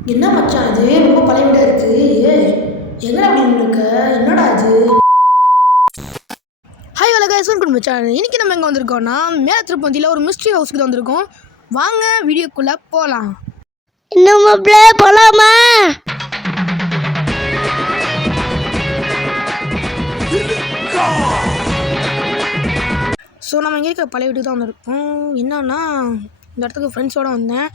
என்ன மச்சான் இது ரொம்ப பழைய வீடா இருக்கு. ஏய் எங்கடா அப்படின்னு இருக்க? என்னடா இது? ஹாய் வணக்கம் வெல்கம் மச்சான். இன்னைக்கு நம்ம எங்கே வந்திருக்கோம்னா மேலே திருப்பதியில் ஒரு மிஸ்ட்ரி ஹவுஸ்க்கு தான் வந்திருக்கோம். வாங்க வீடியோக்குள்ளே போகலாம். இன்னும் போலாமா? ஸோ நம்ம இங்கே இருக்க பழைய வீட்டுக்கு தான் வந்திருக்கோம். என்னன்னா இந்த இடத்துக்கு ஃப்ரெண்ட்ஸோடு வந்தேன்.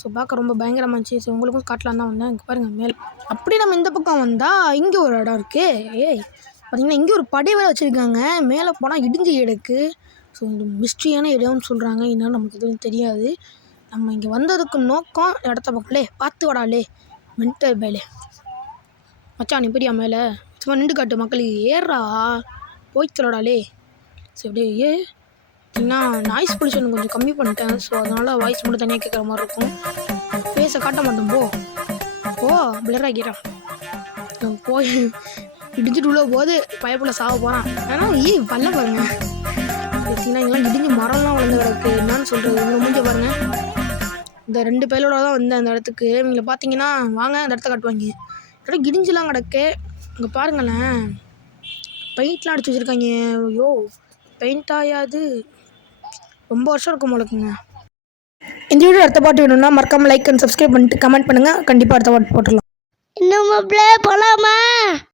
ஸோ பார்க்க ரொம்ப பயங்கரமாக இருந்துச்சு. ஸோ உங்களுக்கும் காட்டலாம் தான் வந்தேன். இங்கே பாருங்கள் மேலே. அப்படி நம்ம இந்த பக்கம் வந்தால் இங்கே ஒரு இடம் இருக்குது. ஏய் பார்த்திங்கன்னா இங்கே ஒரு படை வேலை வச்சுருக்காங்க. மேலே போனால் இடிஞ்சு எடுக்கு. ஸோ இது மிஸ்ட்ரியான இடம்னு சொல்கிறாங்க. என்னன்னு நமக்கு எதுவும் தெரியாது. நம்ம இங்கே வந்ததுக்கு நோக்கம் இடத்த பக்கம்லே பார்த்து வடாலே மென்டல் பேலே மச்சான் இப்படியா மேலே சும்மா நின்று காட்டு மக்களுக்கு ஏறா போய்த்தலடாலே. சரி அப்படியே பார்த்தீங்கன்னா நாய்ஸ் பொல்யூஷன் கொஞ்சம் கம்மி பண்ணிட்டேன். ஸோ அதனால் வாய்ஸ் மட்டும் தனியாக கேட்குற மாதிரி இருக்கும். ஃபேஸை காட்ட மாட்டேன். போ பிளர் ஆக்கிறேன். போய் இடிஞ்சிட்டு உள்ள போது பயப்புல சாக போகிறான். ஆனால் வரல பாருங்க. பார்த்தீங்கன்னா இங்கெல்லாம் இடிஞ்சு மரம்லாம் வளர்ந்து கிடக்கு. என்னன்னு சொல்கிறது இவங்க முடிஞ்ச பாருங்கள். இந்த 2 பேரோட தான் வந்தேன் அந்த இடத்துக்கு. இவங்களை பார்த்தீங்கன்னா வாங்க அந்த இடத்த காட்டுவாங்க. இடம் இடிஞ்செலாம் கிடக்கு. இங்கே பாருங்களேன் பெயிண்ட்லாம் அடிச்சு வச்சுருக்காங்க. ஐயோ பெயிண்ட் ஆயாது ரொம்ப வருஷம் இருக்கும் போலக்குங்க. இந்த வீடியோ அடுத்த பாட்டு வேணும்னா மறக்காமல் லைக் அண்ட் சப்ஸ்கிரைப் பண்ணிட்டு கமெண்ட் பண்ணுங்கள். கண்டிப்பாக அடுத்த பாட்டு போட்டுடலாம். இன்னும் போலாமா?